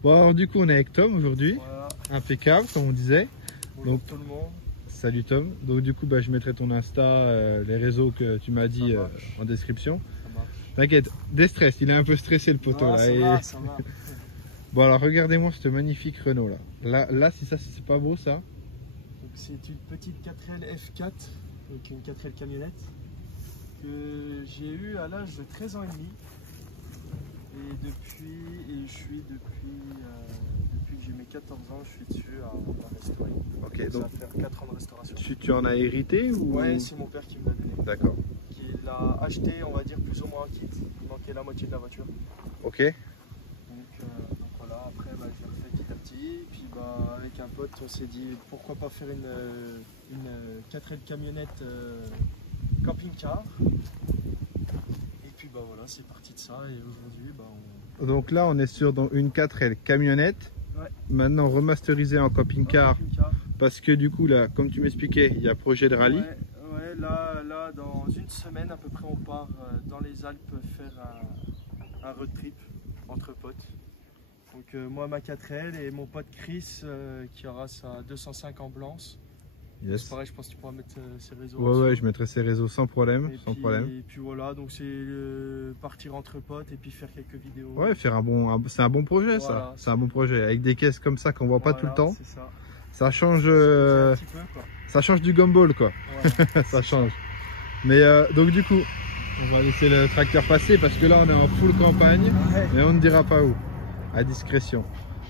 Bon alors du coup on est avec Tom aujourd'hui, Voilà. impeccable comme on disait. Bonjour Donc, tout le monde. salut Tom, donc du coup bah, je mettrai ton Insta, les réseaux que tu m'as dit en description. Ça marche. T'inquiète, des stress, il est un peu stressé le poteau Non, là. ça va, ça va. Bon alors regardez-moi cette magnifique Renault là. Là si ça c'est pas beau ça. Donc c'est une petite 4L F4, donc une 4L camionnette que j'ai eue à l'âge de 13 ans et demi. Et depuis que j'ai mes 14 ans, je suis dessus à restaurer. Ok, Ça donc va faire 4 ans de restauration. tu en as hérité ou... Ouais, c'est mon père qui me l'a donné. D'accord. Qui l'a acheté, on va dire, plus ou moins en kit. Il manquait la moitié de la voiture. Ok. Donc voilà, après bah, je l'ai refait petit à petit. Puis bah, avec un pote, on s'est dit pourquoi pas faire une 4L camionnette camping-car. Et puis bah voilà, c'est parti de ça. Et aujourd'hui, bah, Donc là on est sur une 4L camionnette. Ouais. Maintenant remasterisée en camping-car. Parce que du coup là, comme tu m'expliquais, il y a projet de rallye. Ouais, là dans une semaine à peu près, on part dans les Alpes faire un road trip entre potes. Donc moi ma 4L et mon pote Chris qui aura sa 205 en blanche. Yes. C'est pareil, je pense que tu pourras mettre ses réseaux. Ouais, je mettrai ces réseaux sans problème. Et puis voilà, donc c'est partir entre potes et puis faire quelques vidéos. Ouais, c'est un bon projet voilà, ça. C'est un bon projet. Avec des caisses comme ça qu'on voit pas tout le temps. C'est ça. Ça change, Un petit peu, quoi. ça change du gumball quoi. Voilà, ça change. Mais donc du coup, on va laisser le tracteur passer parce que là on est en full campagne, mais on ne dira pas où, à discrétion.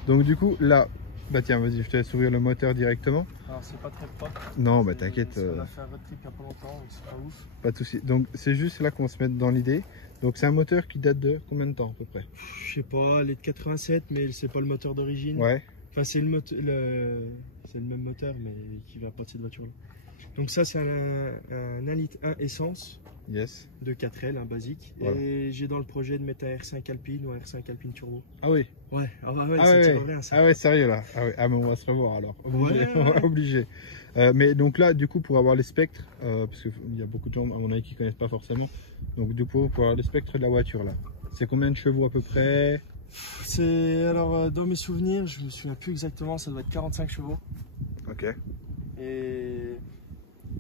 Donc du coup là, bah tiens vas-y, je te laisse ouvrir le moteur directement. Alors c'est pas très propre. Non bah t'inquiète. On a fait un road trip il y a pas longtemps, donc c'est pas ouf. Pas de souci. Donc c'est juste là qu'on va se mettre dans l'idée. Donc c'est un moteur qui date de combien de temps à peu près? Je sais pas, elle est de 87, mais c'est pas le moteur d'origine. Ouais. Enfin c'est le même moteur, mais qui va pas de cette voiture-là. Donc ça c'est un 1,1 litre essence. Yes. De 4L, un basique. Voilà. Et j'ai dans le projet de mettre un R5 Alpine ou un R5 Alpine Turbo. Ah oui. Ouais, ah ouais, sérieux là. Ah mais on va se revoir alors. Obligé. Ouais. Obligé. Mais donc là, du coup, pour avoir les spectres, parce qu'il y a beaucoup de gens à mon avis qui connaissent pas forcément. Donc du coup, pour avoir les spectres de la voiture là, c'est combien de chevaux à peu près? C'est alors dans mes souvenirs, je me souviens plus exactement, ça doit être 45 chevaux. Ok. Et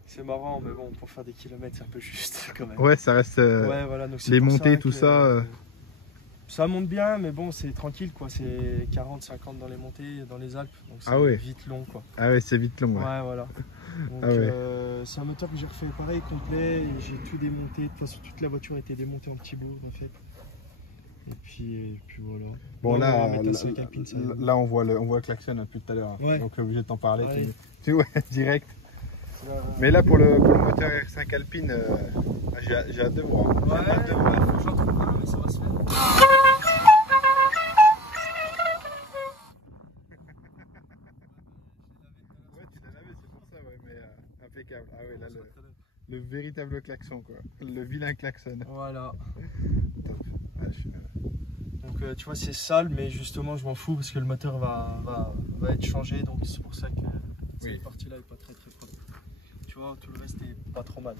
c'est marrant, mais bon, pour faire des kilomètres, c'est un peu juste quand même. Ouais, ça reste. Ouais, voilà, donc les montées, tout ça. Ça monte bien, mais bon, c'est tranquille quoi. C'est 40-50 dans les montées, dans les Alpes. Donc c'est vite long quoi. Ah ouais, c'est vite long. Ouais, voilà. Donc c'est un moteur que j'ai refait pareil, complet. J'ai tout démonté. De toute façon, toute la voiture a été démontée en petits bouts en fait. Et puis voilà. Bon là on voit le klaxon depuis tout à l'heure. Ouais. Donc obligé de t'en parler. Ouais. Direct. Mais là pour le moteur R5 Alpine, j'ai hâte de voir. Ouais, faut que j'en trouve un, mais ça va se faire. Ouais, tu l'as lavé, c'est pour ça, ouais, mais impeccable. Ah ouais, là le véritable klaxon quoi. Le vilain klaxon. Voilà. Top. Donc tu vois c'est sale, mais justement je m'en fous parce que le moteur va être changé, donc c'est pour ça que cette partie là est pas très propre. Tu vois, tout le reste est pas trop mal.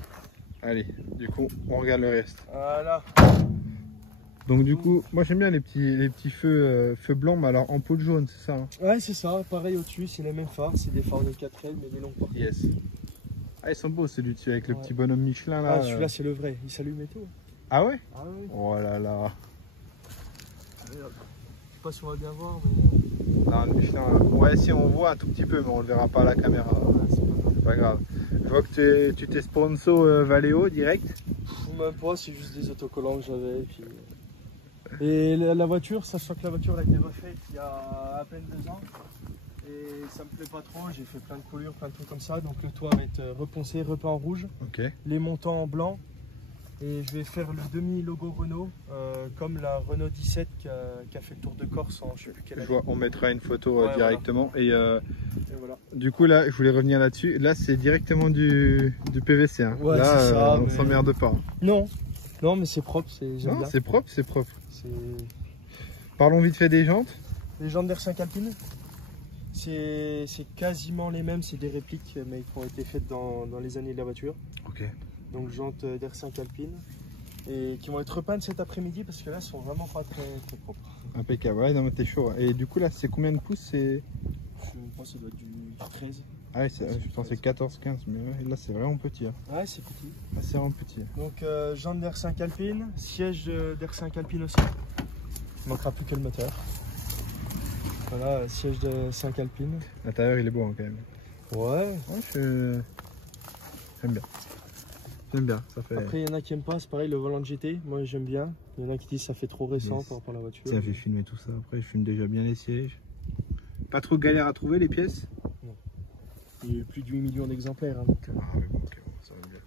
Allez, du coup on regarde le reste. Voilà. Donc du coup, moi j'aime bien les petits feux blancs, mais alors en peau de jaune, c'est ça hein? Ouais c'est ça, pareil au-dessus, c'est les mêmes phares, c'est des phares de 4L mais des longues portes. Yes. Ah ils sont beaux celui dessus avec le petit bonhomme Michelin là. Ah celui-là c'est le vrai, il s'allume et tout. Ah ouais? Ah ouais. Oh là là. Je sais pas si on va bien voir, mais... Non, le Michelin, ouais si on voit un tout petit peu, mais on le verra pas à la caméra. Ouais, c'est pas grave. Je vois que tu t'es sponsor Valeo direct. Même pas, c'est juste des autocollants que j'avais. Et la voiture, sachant que la voiture a été refaite il y a à peine 2 ans. Et ça me plaît pas trop, j'ai fait plein de coulures, plein de trucs comme ça. Donc le toit va être reponcé, repeint en rouge. Okay. Les montants en blanc. Et je vais faire le demi-logo Renault, comme la Renault 17 qui a fait le tour de Corse en je sais plus quelle année. On mettra une photo directement. Voilà. Et voilà. Du coup là, je voulais revenir là-dessus. Là c'est directement du PVC. Hein. Ouais, là ça, on s'emmerde pas. Non, mais c'est propre. C'est propre, c'est propre. Parlons vite fait des jantes. Les jantes d'R5 Alpine, c'est quasiment les mêmes, c'est des répliques mais qui ont été faites dans les années de la voiture. Ok. Donc jantes d'R5 Alpine. et qui vont être repeintes cet après-midi parce que là, elles sont vraiment pas très, très propres. Impeccable, ouais, non mais t'es chaud. Et du coup là, c'est combien de pouces? C'est... Je pense que ça doit être du 13. Ah ouais, je pensais 14-15, mais ouais, là c'est vraiment petit. Hein. Ouais, c'est petit. Là, c'est vraiment petit. Donc, jantes d'R5 Alpine, siège d'R5 Alpine aussi. Il manquera plus que le moteur. Voilà, siège de 5 Alpine. L'intérieur il est beau hein, quand même. Ouais. Ouais, j'aime bien. J'aime bien, ça fait... Après, il y en a qui aiment pas, c'est pareil, le volant de GT. Moi, j'aime bien. Il y en a qui disent que ça fait trop récent par rapport à la voiture. Ça fait filmer tout ça. Après, je filme déjà bien les sièges. Pas trop galère à trouver les pièces? Non. Il y a eu plus de 8 millions d'exemplaires. Hein, donc, Ah, mais bon, ok, bon, ça va bien.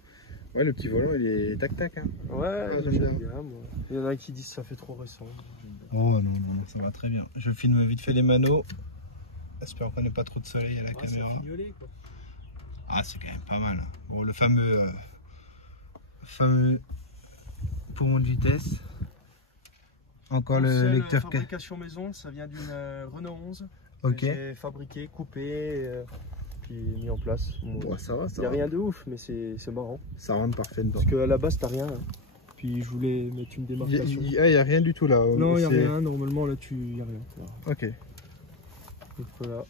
Ouais, le petit volant, il est tac-tac. Hein. Ouais, j'aime bien. Moi. Il y en a qui disent que ça fait trop récent. Oh non, non, ça va très bien. Je filme vite fait les manos. J'espère qu'on n'ait pas trop de soleil à la caméra. Fignolé, quoi. Ah, c'est quand même pas mal. Bon, le fameux poumon de vitesse. Encore le lecteur. Fabrication maison, ça vient d'une Renault 11. Ok. J'ai fabriqué, coupé, puis mis en place. Bon, Ouais, ça va, ça il n'y a va. rien de ouf, mais c'est marrant. Ça rentre parfait dedans. Parce qu'à la base, t'as rien. Hein. Puis je voulais mettre une démarcation. Il n'y a rien du tout là. Non, il n'y a rien. Normalement, là, il n'y a rien. Voilà. Ok. Donc voilà.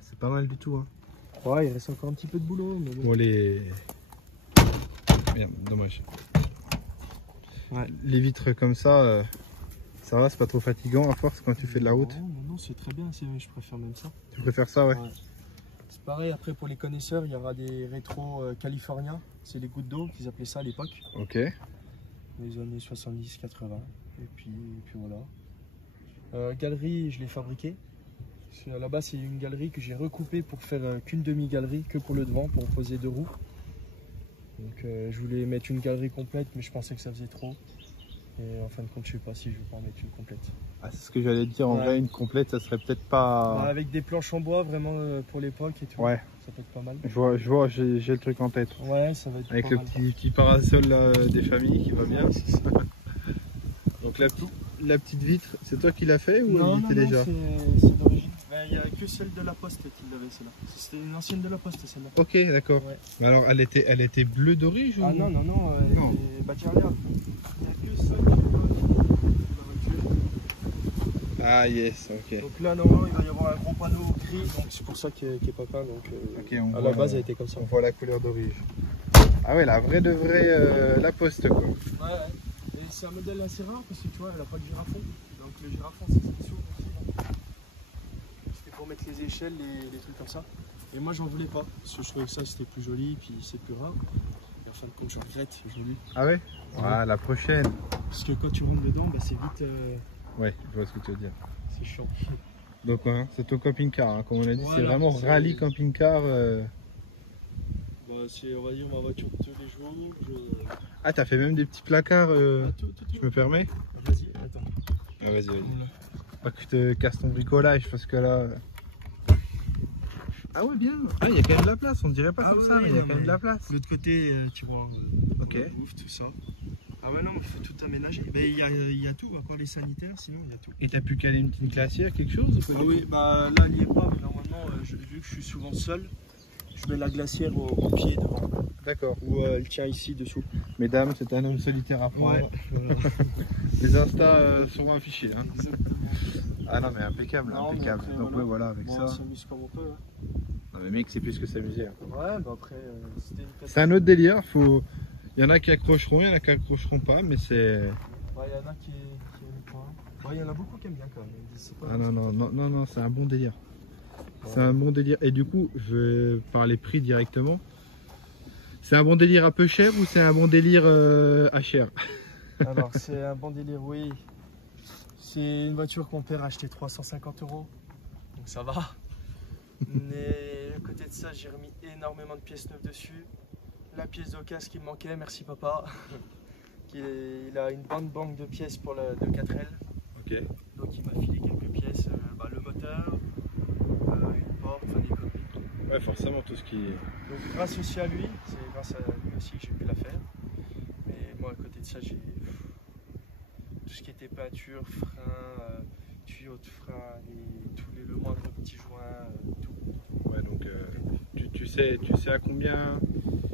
C'est pas mal du tout. Hein. Ouais, il reste encore un petit peu de boulot. Mais bon. Bon, les... Merde, dommage. Ouais. Les vitres comme ça va, c'est pas trop fatigant à force quand tu fais de la route. Non, c'est très bien. Je préfère même ça. Tu préfères ça, ouais. C'est pareil, après pour les connaisseurs, il y aura des rétros California. C'est les gouttes d'eau qu'ils appelaient ça à l'époque. Ok. Les années 70-80. Et puis voilà. Galerie, je l'ai fabriquée. À la base, c'est une galerie que j'ai recoupée pour faire qu'une demi-galerie, que pour le devant, pour poser 2 roues. Donc je voulais mettre une galerie complète, mais je pensais que ça faisait trop. Et en fin de compte, je sais pas si je vais pas en mettre une complète. Ah, c'est ce que j'allais te dire, en vrai, une complète, ça serait peut-être pas... Ouais, avec des planches en bois, vraiment pour l'époque et tout. Ouais. Ça peut être pas mal. Je vois, j'ai le truc en tête. Ouais, ça va être avec pas le mal. petit parasol là, des familles qui va bien. Ouais, c'est ça. Donc la petite vitre, c'est toi qui l'as fait ou non, elle était déjà? c'est d'origine. Il n'y a que celle de la Poste qui l'avait, celle-là. C'était une ancienne de la Poste, celle-là. Ok, d'accord. Ouais. Alors elle était bleue d'origine ou... Ah non, elle Non. était bâtie en l'air. Il n'y a que ça qui est pas. Ah yes, ok. Donc là, normalement, il va y avoir un gros panneau gris, donc c'est pour ça qu'il n'est pas peint. Donc, Ok, on à voit, la base, elle était comme ça. On voit la couleur d'origine. Ah ouais, la vraie de vraie la Poste quoi. Ouais. Et c'est un modèle assez rare parce que tu vois, elle n'a pas de girafon. Donc le girafon, c'est spécial aussi. C'était pour mettre les échelles, les trucs comme ça. Et moi, j'en voulais pas parce que je trouvais que ça c'était plus joli, puis c'est plus rare. Et en fin de compte, je regrette, je l'ai. Ah ouais? Ah, la prochaine. Parce que quand tu rentres dedans, bah, c'est vite. Ouais, je vois ce que tu veux dire. C'est chiant. Donc ouais, c'est ton camping-car, hein, comme on a dit, Voilà, c'est vraiment rallye camping-car. Bah, c'est, on va dire, ma voiture de tous les jours. Ah, t'as fait même des petits placards, Tout. je me permets? Vas-y, attends. Ah vas-y, vas-y. Pas que je te casse ton bricolage parce que là... Ah ouais, bien. Ah, il y a quand même de la place, on dirait pas comme ça, mais il y a quand même de la place. De l'autre côté, tu vois, Ok. ouf, tout ça. Ah ouais, non, il faut tout aménager. Mais il y a tout, à part les sanitaires, sinon il y a tout. Et t'as pu caler une petite glacière, quelque chose ou pas? Ah oui, bah là, il n'y est pas, mais normalement, vu que je suis souvent seul, je mets la glacière au pied devant. D'accord. Ou elle tient ici dessous. Mesdames, c'est un homme solitaire à prendre. Ouais, voilà. Les Insta seront affichés. Hein. Exactement. Ah non, mais impeccable, Non, impeccable. mais après, Donc voilà. ouais, voilà, avec Bon, ça. on s'amuse comme on peut. Hein. Non mais mec, c'est plus que s'amuser. Hein. Ouais, bah après, c'était une C'est un autre délire, il y en a qui accrocheront, il y en a qui accrocheront pas, mais c'est... Ouais, il y en a qui aiment pas. Ouais, il y en a beaucoup qui aiment bien quand même. Pas, Ah non, c'est un bon délire. Ouais. C'est un bon délire. Et du coup, je vais parler prix directement. C'est un bon délire à peu cher ou c'est un bon délire à cher? Alors, c'est un bon délire, oui. C'est une voiture qu'on perd acheter 350 €. Donc ça va. Mais à côté de ça, j'ai remis énormément de pièces neuves dessus. La pièce d'occasion qui me manquait, merci papa. Il a une bonne banque de pièces pour le 4L. Ok. Donc il m'a filé quelques pièces, le moteur, une porte, enfin des conneries. Ouais, forcément, tout ce qui... Donc grâce aussi à lui, c'est grâce à lui aussi que j'ai pu la faire. Mais moi à côté de ça, j'ai tout ce qui était peinture, frein, tuyaux de frein, le moindre petit joint, tout. Ouais, donc tu sais à combien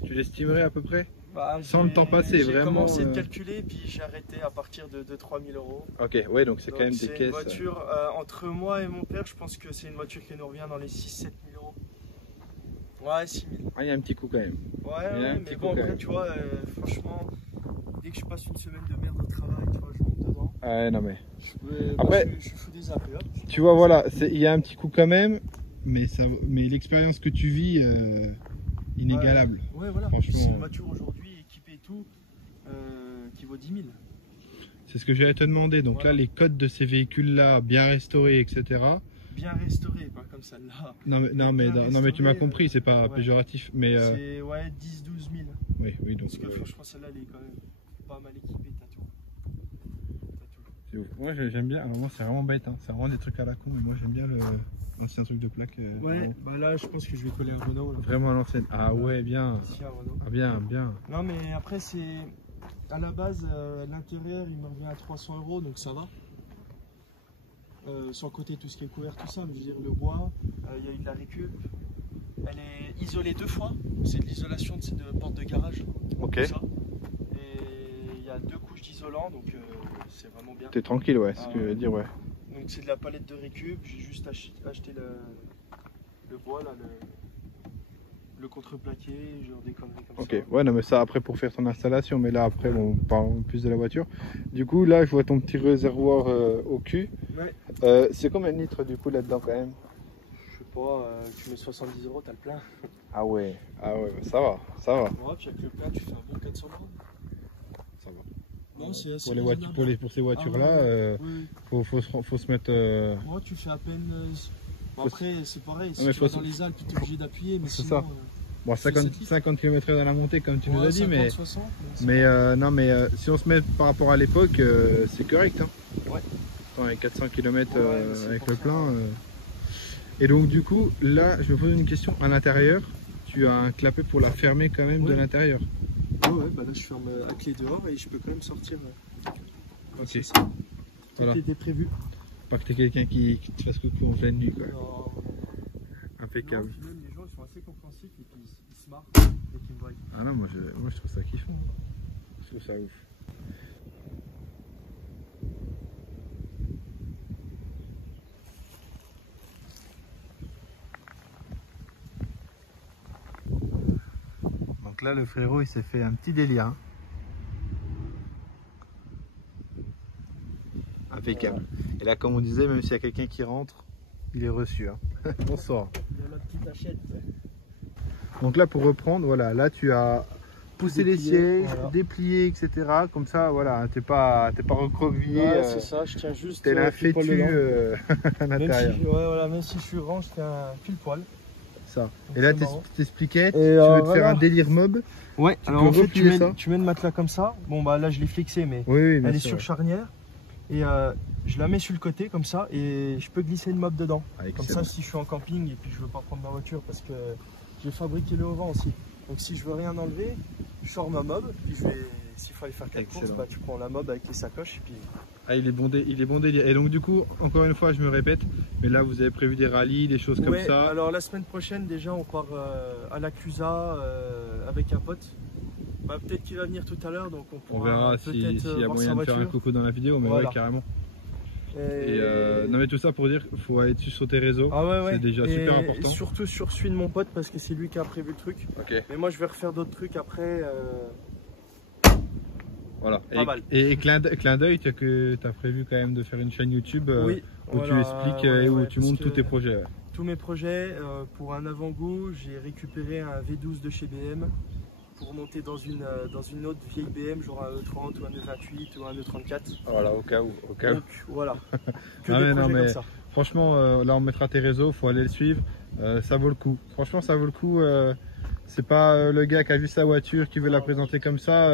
tu l'estimerais à peu près? Bah, sans le temps passer, j'ai vraiment. J'ai commencé de calculer, puis j'ai arrêté à partir de 2-3 000 euros. Ok, ouais, donc c'est quand même des C'est caisses. une voiture, entre moi et mon père, je pense que c'est une voiture qui nous revient dans les 6-7 000 euros. Ouais, 6 000. Ah, il y a un petit coup quand même. Ouais, mais bon, après, tu vois, franchement, dès que je passe une semaine de merde au travail, tu vois, je monte dedans. Ouais, non, mais. Après, je fous des zappes, hop. Tu vois, voilà, il y a un petit coup quand même, mais l'expérience que tu vis, inégalable. Ouais, voilà. Franchement. C'est une voiture aujourd'hui équipée et tout, qui vaut 10 000. C'est ce que j'allais te demander. Donc voilà. là, les codes de ces véhicules-là, bien restaurés, etc. Bien restaurés, pas comme celle-là. Non, mais tu m'as compris, c'est pas péjoratif. Mais c'est 10-12 000. Oui, donc. Parce que franchement, celle-là, elle est quand même pas mal équipée, t'as tout. C'est ouf. Moi, j'aime bien. Alors, moi, c'est vraiment bête, hein. C'est vraiment des trucs à la con, mais moi, j'aime bien l'ancien truc de plaque. Ouais, bah là, je pense que je vais coller un Renault. Là. Vraiment à l'ancienne. Ah ouais, bien. Ici, un Renault. Ah, bien. Non, mais après, c'est. À la base, l'intérieur, il me revient à 300 euros, donc ça va. Sans côté tout ce qui est couvert, tout ça, mais je veux dire, le bois, il y a eu de la récup. Elle est isolée 2 fois, c'est de l'isolation de ces 2 portes de garage. Ok. Ça. Et il y a 2 couches d'isolant, donc c'est vraiment bien. T'es tranquille, ouais, c'est ce que je veux dire, ouais. Donc c'est de la palette de récup, j'ai juste acheté le bois, là, le contreplaqué, genre des conneries comme ça. Ok, ouais, non, mais ça après pour faire ton installation, mais là après, bon, on parle plus de la voiture. Du coup, là, je vois ton petit réservoir au cul. Ouais. C'est combien de litres du coup là-dedans quand même? Je sais pas, tu mets 70 euros, t'as le plein. Ah ouais, ça va. Ouais, puis avec le plein, tu fais un bon 400 euros. Ça va. Non, c'est assez pour ces voitures-là, oui. faut se mettre. Moi, tu fais à peine. Bon, après, c'est pareil, si mais tu vas dans les Alpes, tu es obligé d'appuyer, mais c'est sinon. Ça. Bon, 50 km/h dans la montée, comme tu nous as dit, 50, mais. 60, Non, mais si on se met par rapport à l'époque, c'est correct. Hein. Ouais. Attends, avec 400 km avec le ça. plein. Et donc, du coup, là, je me pose une question. À l'intérieur, tu as un clapet pour la fermer quand même de l'intérieur. Ouais, bah là, je ferme à clé dehors et je peux quand même sortir. Ok. Tout était prévu. Pas que tu es quelqu'un qui te fasse coucou en pleine nuit, quoi. Non. Impeccable. Non, même les gens ils sont assez compréhensifs et puis ils se marrent dès qu'ils me voient. Ah non, moi je trouve ça kiffant. Je trouve ça ouf. Donc là, le frérot, il s'est fait un petit délire. Hein. Impeccable. Et là, comme on disait, même s'il y a quelqu'un qui rentre, il est reçu. Hein. Bonsoir. Il y a notre petite hachette. Donc là, pour reprendre, voilà, là tu as poussé les sièges, déplié, etc. Comme ça, voilà, t'es pas recroquevillé. Ouais, c'est ça, je tiens juste. T'es là fétu à l'intérieur. Même si je suis rang, je tiens pile poil. Ça. Donc et là, t'expliquais, tu veux te faire un délire mob. Ouais, tu alors peux en fait, replier tu mets le matelas comme ça. Bon, bah là, je l'ai flexé, mais oui, elle est sur charnière. Et je la mets sur le côté comme ça et je peux glisser une mob dedans. Comme ça, si je suis en camping et puis je veux pas prendre ma voiture parce que j'ai fabriqué le haut-vent aussi. Donc si je veux rien enlever, je sors ma mob, puis je vais, s'il faut aller faire 4 courses, bah, tu prends la mob avec les sacoches et puis... Ah, il est bon délire. Et donc du coup, encore une fois, je me répète, mais là vous avez prévu des rallyes, des choses comme ça. Alors la semaine prochaine déjà on part à l'Acusa avec un pote. Bah, peut-être qu'il va venir tout à l'heure, donc on verra s'il y a moyen de faire un coucou dans la vidéo, mais voilà. Ouais, carrément. Non mais tout ça pour dire qu'il faut aller dessus sur tes réseaux, c'est déjà super important. Et surtout sur celui de mon pote parce que c'est lui qui a prévu le truc. Mais moi je vais refaire d'autres trucs après. Voilà. Et clin d'œil, tu as prévu quand même de faire une chaîne YouTube où tu expliques et où tu montres tous tes projets. Tous mes projets, pour un avant-goût, j'ai récupéré un V12 de chez BM. Pour monter dans une autre vieille BM, genre un E30 ou un E28 ou un E34. Voilà, au cas où. Donc voilà, que des projets comme ça. Franchement, là on mettra tes réseaux, faut aller le suivre, ça vaut le coup. Franchement, ça vaut le coup. C'est pas le gars qui a vu sa voiture qui veut la présenter comme ça.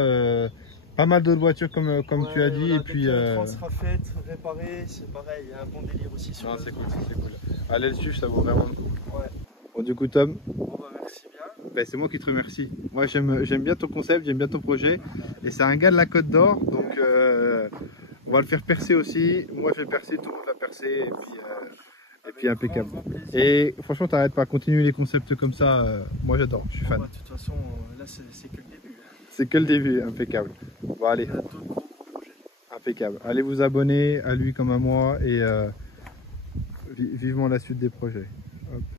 Pas mal d'autres voitures comme tu as dit. Voilà, et puis. La sera faite, réparée, c'est pareil, il y a un bon délire aussi sur. Non, c'est cool. Allez le suivre, ça vaut vraiment le coup. Ouais. Bon, du coup, Tom. Merci bien. Ben, c'est moi qui te remercie. Moi j'aime bien ton concept, j'aime bien ton projet. Et c'est un gars de la Côte d'Or, donc on va le faire percer aussi. Moi je vais percer, tout le monde va percer. Et puis impeccable. Et franchement t'arrêtes pas, continue les concepts comme ça. Moi j'adore, je suis fan. De toute façon, là c'est que le début. C'est que le début, impeccable. Bon, allez, Il y a d'autres gros projets. impeccable. Allez vous abonner à lui comme à moi et vivement la suite des projets. Hop.